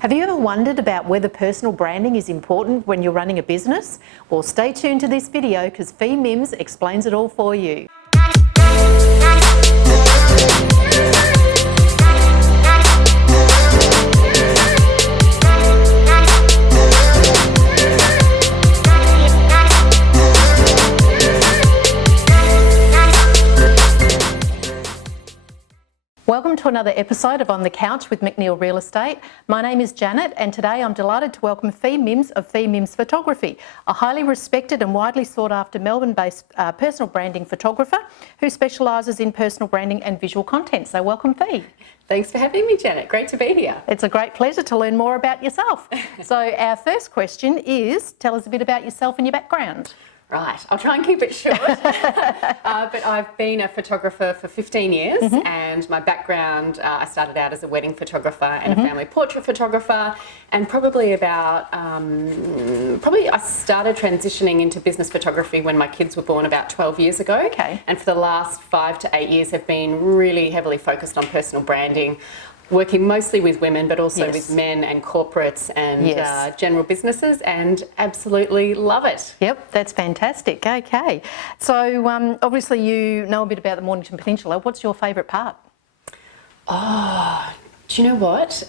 Have you ever wondered about whether personal branding is important when you're running a business? Well, stay tuned to this video because Fi Mims explains it all for you. Welcome to another episode of On the Couch with McNeill Real Estate. My name is Janet and today I'm delighted to welcome Fi Mims of Fi Mims Photography, a highly respected and widely sought after Melbourne-based personal branding photographer who specialises in personal branding and visual content. So welcome, Fi. Thanks for having me, Janet. Great to be here. It's a great pleasure to learn more about yourself. So our first question is, tell us a bit about yourself and your background. Right, I'll try and keep it short. But I've been a photographer for 15 years and my background, I started out as a wedding photographer and a family portrait photographer, and probably about, I started transitioning into business photography when my kids were born about 12 years ago. Okay. And for the last 5 to 8 years have been really heavily focused on personal branding, working mostly with women, but also with men and corporates and general businesses, and absolutely love it. Yep, that's fantastic. Okay. So obviously you know a bit about the Mornington Peninsula. What's your favourite part? Oh, do you know what?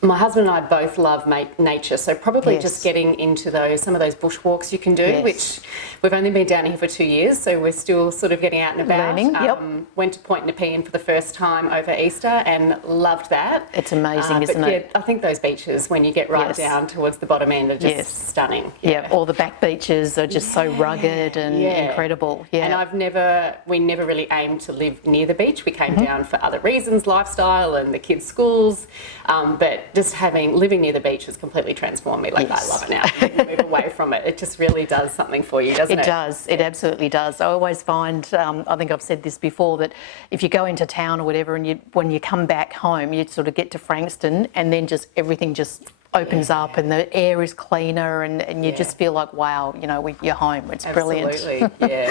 My husband and I both love nature, so probably just getting into some of those bushwalks you can do, which we've only been down here for 2 years, so we're still sort of getting out and about. Learning, Went to Point Nepean for the first time over Easter and loved that. It's amazing, isn't it? I think those beaches, when you get right down towards the bottom end, are just stunning. Yeah, all the back beaches are just so rugged and incredible. Yeah. And we never really aimed to live near the beach. We came down for other reasons, lifestyle and the kids' schools, but just living near the beach has completely transformed me. Like I love it now. You can move away from it. It just really does something for you, doesn't it? It does. It absolutely does. I always find, I think I've said this before, that if you go into town or whatever and when you come back home, you sort of get to Frankston and then just everything just opens up and the air is cleaner and you just feel like, wow, you know, you're home. It's brilliant. Absolutely, yeah.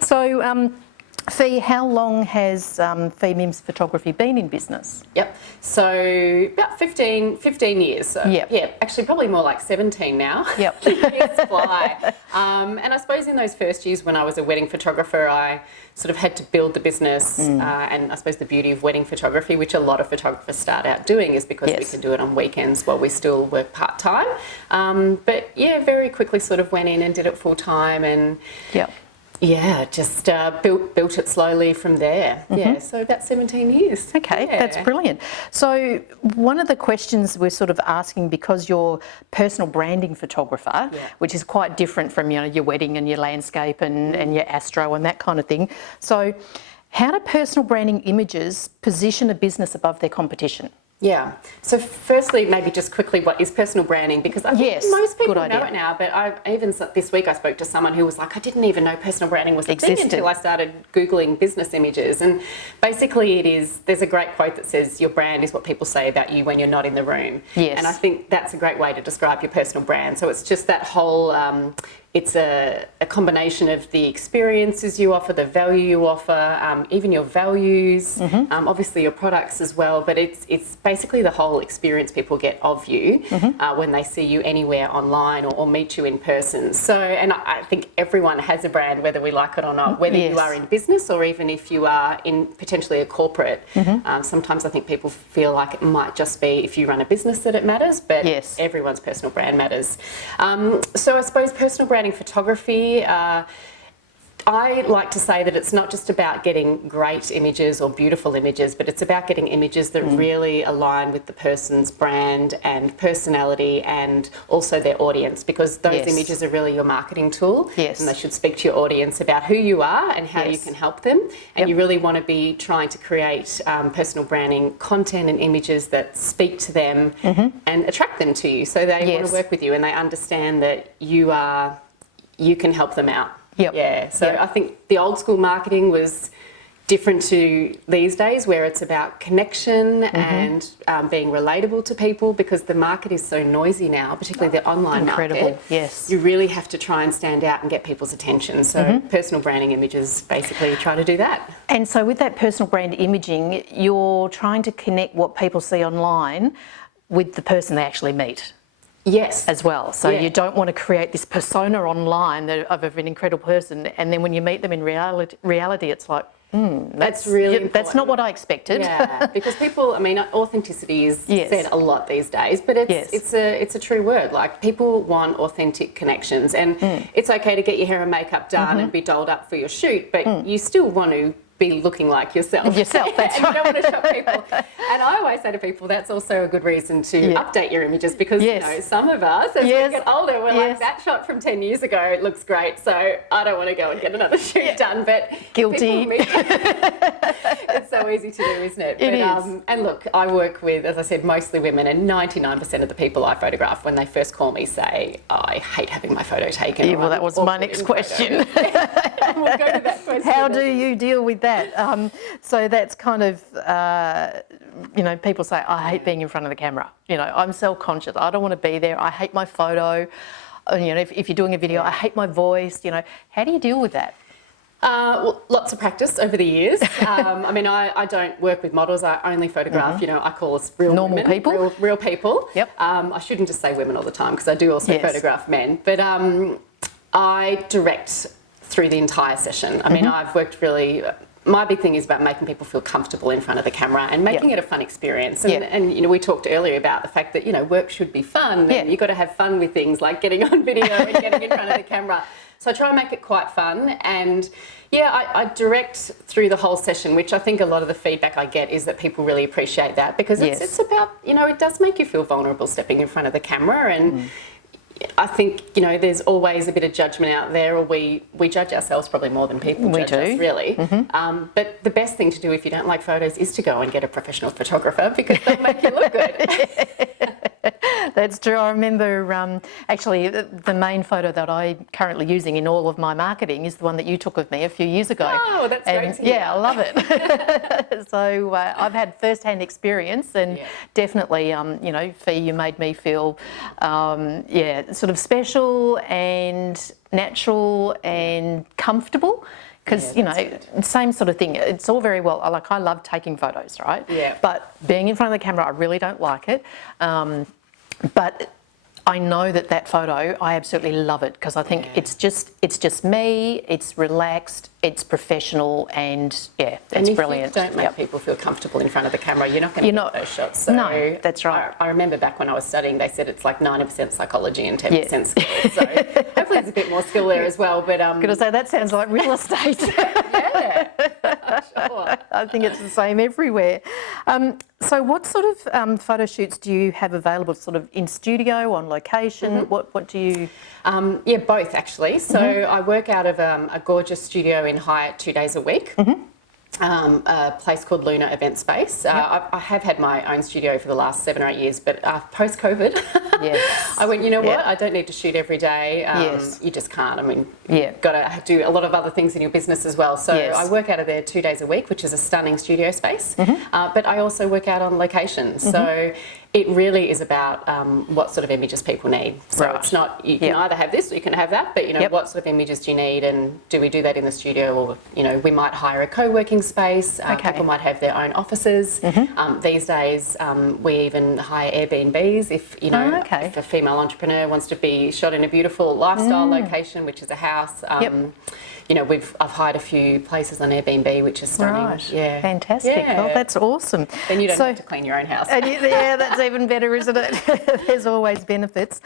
So, Fi, how long has Fi Mims Photography been in business? Yep, so about 15 years. So, yeah, actually probably more like 17 now. Yep. Years fly. And I suppose in those first years when I was a wedding photographer, I sort of had to build the business and I suppose the beauty of wedding photography, which a lot of photographers start out doing, is because we can do it on weekends while we still work part-time. But yeah, very quickly sort of went in and did it full-time and just built it slowly from there. Yeah, so about 17 years. Okay, that's brilliant. So one of the questions we're sort of asking, because you're personal branding photographer, which is quite different from, you know, your wedding and your landscape and your astro and that kind of thing. So how do personal branding images position a business above their competition? Yeah. So firstly, maybe just quickly, what is personal branding? Because I think most people know it now, but even this week I spoke to someone who was like, I didn't even know personal branding was a thing until I started Googling business images. And basically there's a great quote that says, your brand is what people say about you when you're not in the room. Yes. And I think that's a great way to describe your personal brand. So it's just that whole, it's a combination of the experiences you offer, the value you offer, even your values, obviously your products as well, but it's basically the whole experience people get of you when they see you anywhere online or meet you in person. So, and I think everyone has a brand, whether we like it or not, whether you are in business or even if you are in potentially a corporate. Sometimes I think people feel like it might just be if you run a business that it matters, but everyone's personal brand matters. So I suppose personal brand photography, I like to say that it's not just about getting great images or beautiful images, but it's about getting images that really align with the person's brand and personality and also their audience, because those images are really your marketing tool and they should speak to your audience about who you are and how you can help them. And you really want to be trying to create personal branding content and images that speak to them and attract them to you, so they want to work with you and they understand that you can help them out. Yeah, so I think the old school marketing was different to these days, where it's about connection and being relatable to people, because the market is so noisy now, particularly the online market. Yes. You really have to try and stand out and get people's attention. So personal branding images basically try to do that. And so with that personal brand imaging, you're trying to connect what people see online with the person they actually meet. Yes. As well. So you don't want to create this persona online of an incredible person, and then when you meet them in reality it's like, that's really important. That's not what I expected. Yeah, because people, I mean, authenticity is said a lot these days, but it's a true word. Like, people want authentic connections, and it's okay to get your hair and makeup done and be dolled up for your shoot, but you still want to be looking like yourself. That's and right. you don't want to shock people. And I always say to people, that's also a good reason to update your images, because you know, some of us, as we get older, we're like, that shot from 10 years ago, it looks great, so I don't want to go and get another shoot done. But guilty. It's so easy to do, isn't it? It is. And look, I work with, as I said, mostly women, and 99% of the people I photograph, when they first call me, say, I hate having my photo taken. Yeah, well, that was my next question. We'll go to that question. How do you deal with that? So that's kind of, you know, people say, I hate being in front of the camera. You know, I'm self-conscious. I don't want to be there. I hate my photo. You know, if you're doing a video, I hate my voice. You know, how do you deal with that? Well, lots of practice over the years. I mean, I don't work with models. I only photograph, you know, I call us real normal women, people. Real people. Yep. I shouldn't just say women all the time, because I do also photograph men. But I direct through the entire session. I mean, I've worked really... My big thing is about making people feel comfortable in front of the camera and making it a fun experience. And you know, we talked earlier about the fact that, you know, work should be fun, and you've got to have fun with things like getting on video and getting in front of the camera. So I try and make it quite fun, and I direct through the whole session, which I think a lot of the feedback I get is that people really appreciate that, because it's about, you know, it does make you feel vulnerable stepping in front of the camera, and I think, you know, there's always a bit of judgment out there, or we judge ourselves probably more than people judge us, really. But the best thing to do if you don't like photos is to go and get a professional photographer, because they'll make you look good. That's true. I remember actually the main photo that I'm currently using in all of my marketing is the one that you took of me a few years ago. Oh, that's great to hear. Yeah, I love it. So I've had first-hand experience, and definitely, you know, Fi, you made me feel, sort of special and natural and comfortable. Because, you know, same sort of thing. It's all very well, like, I love taking photos, right? Yeah. But being in front of the camera, I really don't like it. But I know that photo, I absolutely love it, because I think it's just me, it's relaxed, it's professional, and it's brilliant. If you don't make people feel comfortable in front of the camera, you're not going to get those shots. So no, that's right. I remember back when I was studying, they said it's like 90% psychology and 10% skill. So hopefully there's a bit more skill there as well. But I'm going to say, that sounds like real estate. Sure. I think it's the same everywhere. So what sort of photo shoots do you have available, sort of in studio, on location? What do you... both actually. So I work out of a gorgeous studio in Hyatt 2 days a week. A place called Luna Event Space. I have had my own studio for the last 7 or 8 years, but post-COVID, I went, you know what, I don't need to shoot every day. You just can't. I mean, you've got to do a lot of other things in your business as well. So I work out of there 2 days a week, which is a stunning studio space. But I also work out on location. So it really is about what sort of images people need. So it's not, you can either have this or you can have that, but you know, what sort of images do you need, and do we do that in the studio, or, you know, we might hire a co-working space. People might have their own offices. These days, we even hire Airbnbs if, you know, if a female entrepreneur wants to be shot in a beautiful lifestyle location, which is a house. You know, I've hired a few places on Airbnb, which is stunning. Right. Fantastic. Well, that's awesome. Then you don't have to clean your own house. That's even better, isn't it? There's always benefits.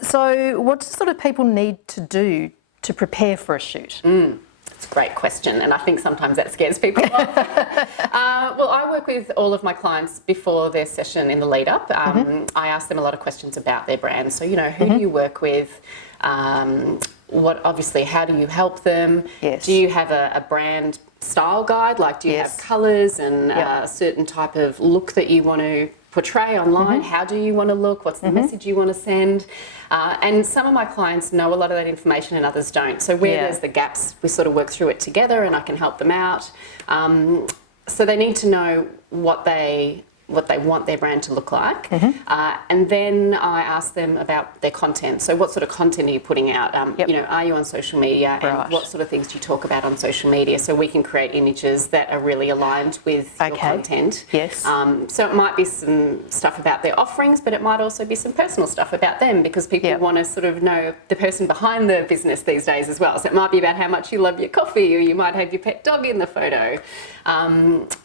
So what do sort of people need to do to prepare for a shoot? That's a great question, and I think sometimes that scares people off. Well, I work with all of my clients before their session in the lead up. I ask them a lot of questions about their brand. So, you know, who do you work with? Obviously, how do you help them? Do you have a brand style guide? Like, do you have colours and a certain type of look that you want to portray online? How do you want to look? What's the message you want to send? And some of my clients know a lot of that information and others don't. So where there's the gaps, we sort of work through it together, and I can help them out. So they need to know what they what they want their brand to look like. And then I ask them about their content. So what sort of content are you putting out? You know, are you on social media? And what sort of things do you talk about on social media? So we can create images that are really aligned with your content. Yes. So it might be some stuff about their offerings, but it might also be some personal stuff about them, because people want to sort of know the person behind the business these days as well. So it might be about how much you love your coffee, or you might have your pet dog in the photo.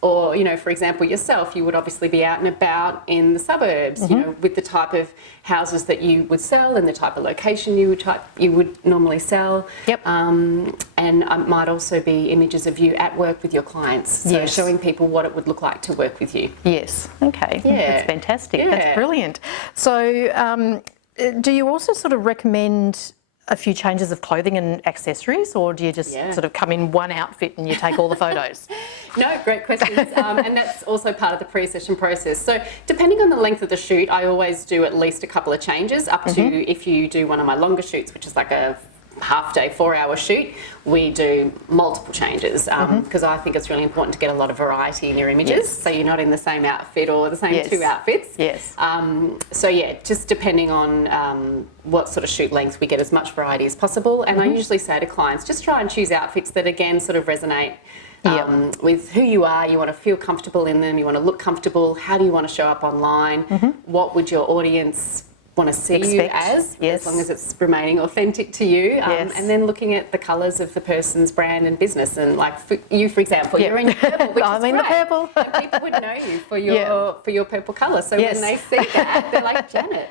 Or, you know, for example, yourself, you would obviously be out and about in the suburbs, you know, with the type of houses that you would sell and the type of location you would normally sell. And it might also be images of you at work with your clients, so showing people what it would look like to work with you. Yes. Okay. That's fantastic. That's brilliant. So do you also sort of recommend a few changes of clothing and accessories, or do you just sort of come in one outfit and you take all the photos? No, great questions. And that's also part of the pre-session process. So depending on the length of the shoot, I always do at least a couple of changes, up to if you do one of my longer shoots, which is like a half-day, 4-hour shoot, we do multiple changes, because I think it's really important to get a lot of variety in your images, so you're not in the same outfit or the same two outfits. So yeah, just depending on what sort of shoot length, we get as much variety as possible. And I usually say to clients, just try and choose outfits that again sort of resonate with who you are. You want to feel comfortable in them, you want to look comfortable. How do you want to show up online? What would your audience want to see you as long as it's remaining authentic to you, and then looking at the colours of the person's brand and business. And like for you, for example, you're in your purple, which I'm in the purple. And people would know you for your purple colour. So when they see that, they're like, Janet.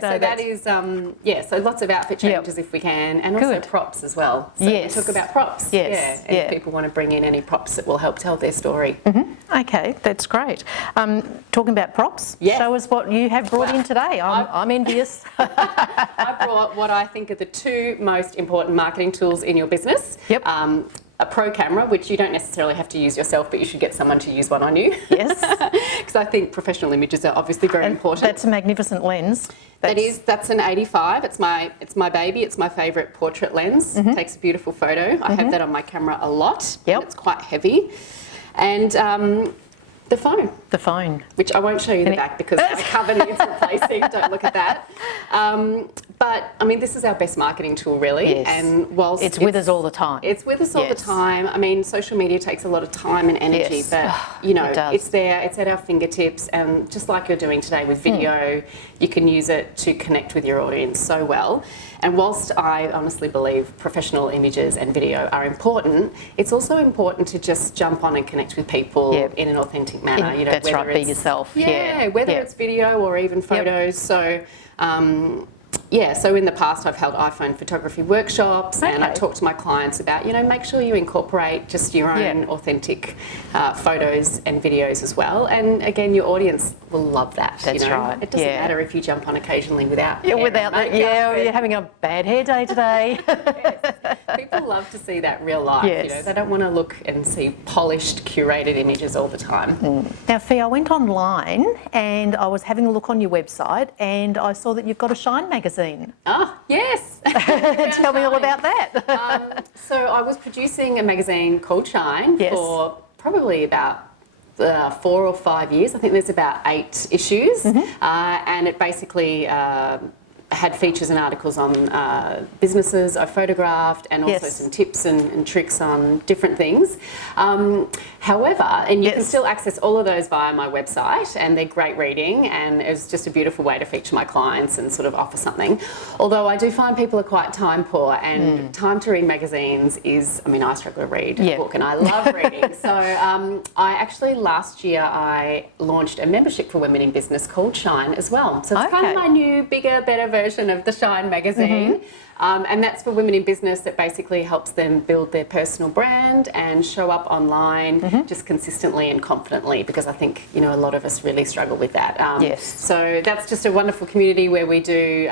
So that is so lots of outfit changes if we can, and also props as well. So we talk about props. And if people want to bring in any props that will help tell their story. Okay, that's great. Talking about props, show us what you have brought in today. I'm envious. I brought what I think are the two most important marketing tools in your business. A pro camera, which you don't necessarily have to use yourself, but you should get someone to use one on you. Because I think professional images are obviously very important. That's a magnificent lens. That's an 85. It's my baby. It's my favourite portrait lens. It takes a beautiful photo. I have that on my camera a lot. It's quite heavy. And the phone, which I won't show you the back because my cover needs replacing. Don't look at that. But I mean, this is our best marketing tool, really. And whilst it's with us all the time. It's with us all the time. I mean, social media takes a lot of time and energy, but you know, it's there. It's at our fingertips, and just like you're doing today with video, you can use it to connect with your audience so well. And whilst I honestly believe professional images and video are important, it's also important to just jump on and connect with people in an authentic manner. You know, that's right, be yourself. Whether it's video or even photos. So so in the past I've held iPhone photography workshops, and I talk to my clients about, you know, make sure you incorporate just your own authentic photos and videos as well. And again, your audience will love that. That's right. It doesn't matter if you jump on occasionally without without that. You're having a bad hair day today. People love to see that real life. You know, they don't want to look and see polished, curated images all the time. Now, Fi, I went online and I was having a look on your website, and I saw that you've got a Shine magazine. Ah, yes. Tell me all about that. So I was producing a magazine called Shine for probably about 4 or 5 years. I think there's about 8 issues, and it basically had features and articles on businesses I photographed, and also some tips and tricks on different things. However, and you can still access all of those via my website, and they're great reading, and it's just a beautiful way to feature my clients and sort of offer something. Although I do find people are quite time poor, and time to read magazines is, I mean, I struggle to read a book, and I love reading. So I actually, last year, I launched a membership for women in business called Shine as well. So it's kind of my new, bigger, better version of the Shine magazine. And that's for women in business, that basically helps them build their personal brand and show up online just consistently and confidently, because I think, you know, a lot of us really struggle with that. So that's just a wonderful community where we do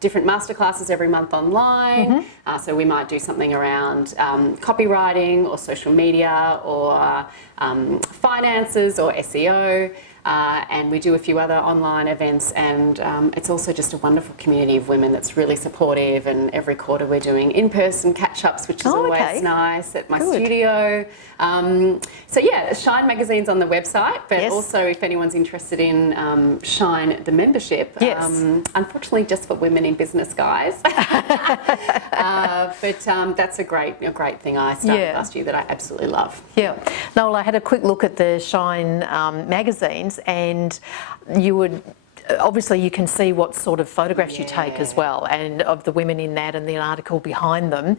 different masterclasses every month online. So we might do something around copywriting or social media or finances or SEO. and we do a few other online events, and it's also just a wonderful community of women that's really supportive, and every quarter we're doing in-person catch-ups, which is always nice at my studio. So yeah, Shine Magazine's on the website, but also if anyone's interested in Shine the membership, unfortunately just for women in business, guys. But that's a great thing I started last year that I absolutely love. Yeah. Noel, I had a quick look at the Shine magazines, and you would obviously you can see what sort of photographs you take as well, and of the women in that and the article behind them,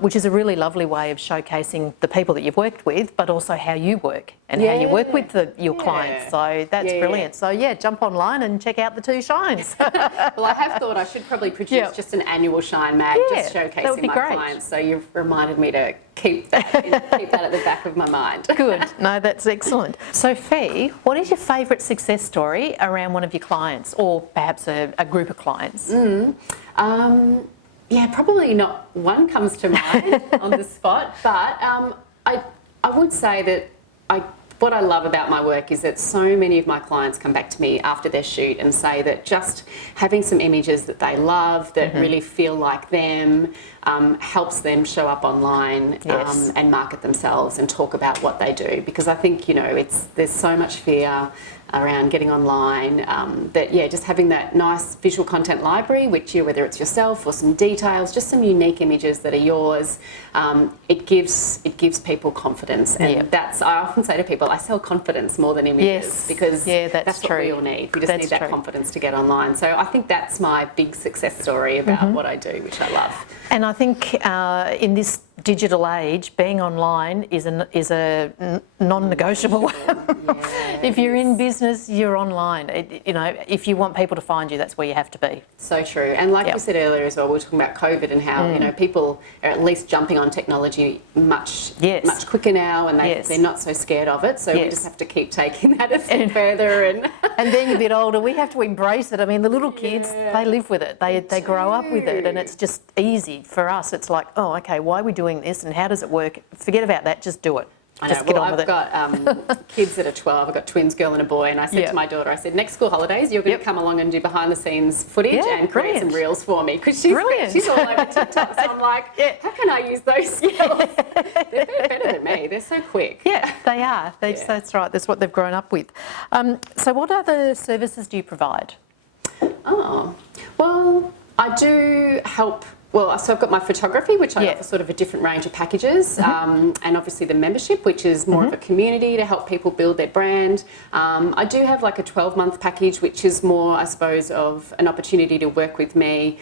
which is a really lovely way of showcasing the people that you've worked with, but also how you work and how you work with your clients. So that's brilliant. So yeah, jump online and check out the 2 Shines. Well, I have thought I should probably produce just an annual Shine mag, just showcasing my clients. So you've reminded me to keep that at the back of my mind. Good. No, that's excellent. So Fi, what is your favourite success story around one of your clients, or perhaps a group of clients? Yeah, probably not one comes to mind on the spot, but I would say that what I love about my work is that so many of my clients come back to me after their shoot and say that just having some images that they love, that really feel like them, helps them show up online and market themselves and talk about what they do. Because I think, you know, there's so much fear around getting online, that just having that nice visual content library, which whether it's yourself or some details, just some unique images that are yours, it gives people confidence. And I often say to people, I sell confidence more than images, because that's what we all need. We just need that confidence to get online. So I think that's my big success story about what I do, which I love. And I think in this digital age, being online is a non-negotiable. If you're in business, you're online. You know, if you want people to find you, that's where you have to be. So true. And like you said earlier as well, we were talking about COVID and how you know, people are at least jumping on technology much quicker now, and they're not so scared of it. So we just have to keep taking that a step further. And being a bit older, we have to embrace it. I mean, the little kids, they live with it. They grow up with it, and it's just easy for us. It's like, oh, okay, why are we doing this, and how does it work? Forget about that. Just do it. Just get on with it. I've got kids that are 12. I've got twins, girl and a boy, and I said to my daughter, I said, next school holidays, you're going to come along and do behind the scenes footage and create some reels for me, because she's all over TikTok. So I'm like, how can I use those skills? They're better than me. They're so quick. Yeah, they are. That's right. That's what they've grown up with. So what other services do you provide? Oh, well, I do help. Well, so I've got my photography, which I offer sort of a different range of packages, and obviously the membership, which is more of a community to help people build their brand. I do have like a 12-month package, which is more, I suppose, of an opportunity to work with me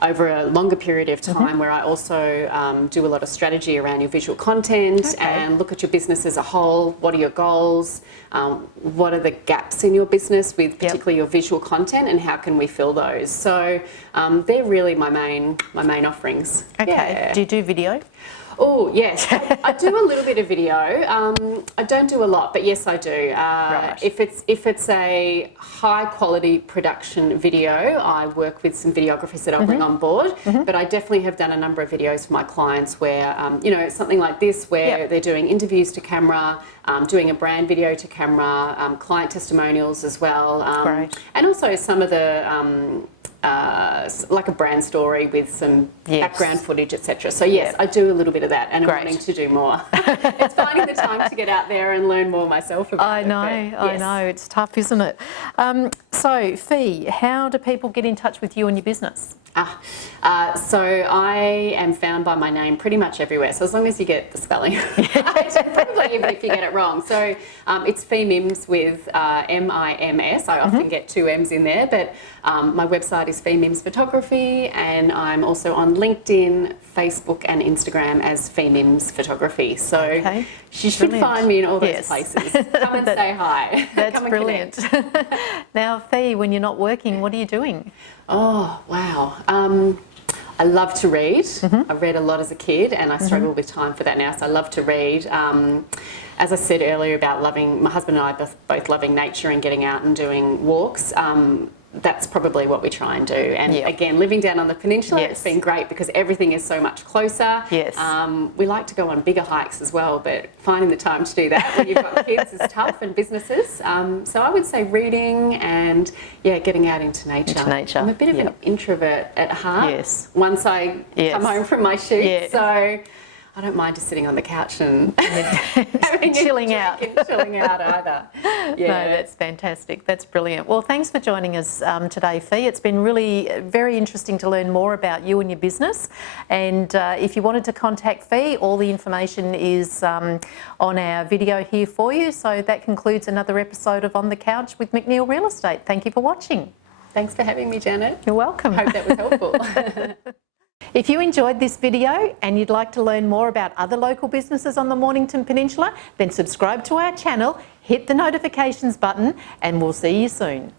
over a longer period of time, where I also do a lot of strategy around your visual content and look at your business as a whole. What are your goals? What are the gaps in your business with particularly your visual content, and how can we fill those? So they're really my main offerings. Okay. Yeah. Do you do video? Oh, yes. I do a little bit of video. I don't do a lot, but yes, I do. If it's a high quality production video, I work with some videographers that I'll bring on board. But I definitely have done a number of videos for my clients where, you know, something like this, where they're doing interviews to camera, doing a brand video to camera, client testimonials as well. And also some of the like a brand story with some background footage, etc. So yes, I do a little bit of that, and I'm wanting to do more. It's finding the time to get out there and learn more myself about it. I know, it's tough, isn't it? So Fi, how do people get in touch with you and your business? So I am found by my name pretty much everywhere. So as long as you get the spelling right, probably even if you get it wrong. So it's Fi Mims with M-I-M-S. I often get 2 M's in there, but my website is Fi Mims Photography, and I'm also on LinkedIn, Facebook and Instagram as Fi Mims Photography. So you should find me in all those places. Come and say hi. That's brilliant. Now, Fi, when you're not working, what are you doing? Oh, wow. I love to read. I read a lot as a kid, and I struggle with time for that now, so I love to read. As I said earlier about loving, my husband and I both loving nature and getting out and doing walks. that's probably what we try and do. And again, living down on the peninsula, it's been great because everything is so much closer. Yes. We like to go on bigger hikes as well, but finding the time to do that when you've got kids is tough, and businesses. So I would say reading and getting out into nature. I'm a bit of an introvert at heart. Yes. Once I come home from my shoot, so I don't mind just sitting on the couch and chilling out. Chilling out either. No, that's fantastic. That's brilliant. Well, thanks for joining us today, Fi. It's been really very interesting to learn more about you and your business. And if you wanted to contact Fi, all the information is on our video here for you. So that concludes another episode of On the Couch with McNeill Real Estate. Thank you for watching. Thanks for having me, Janet. You're welcome. Hope that was helpful. If you enjoyed this video and you'd like to learn more about other local businesses on the Mornington Peninsula, then subscribe to our channel, hit the notifications button, and we'll see you soon.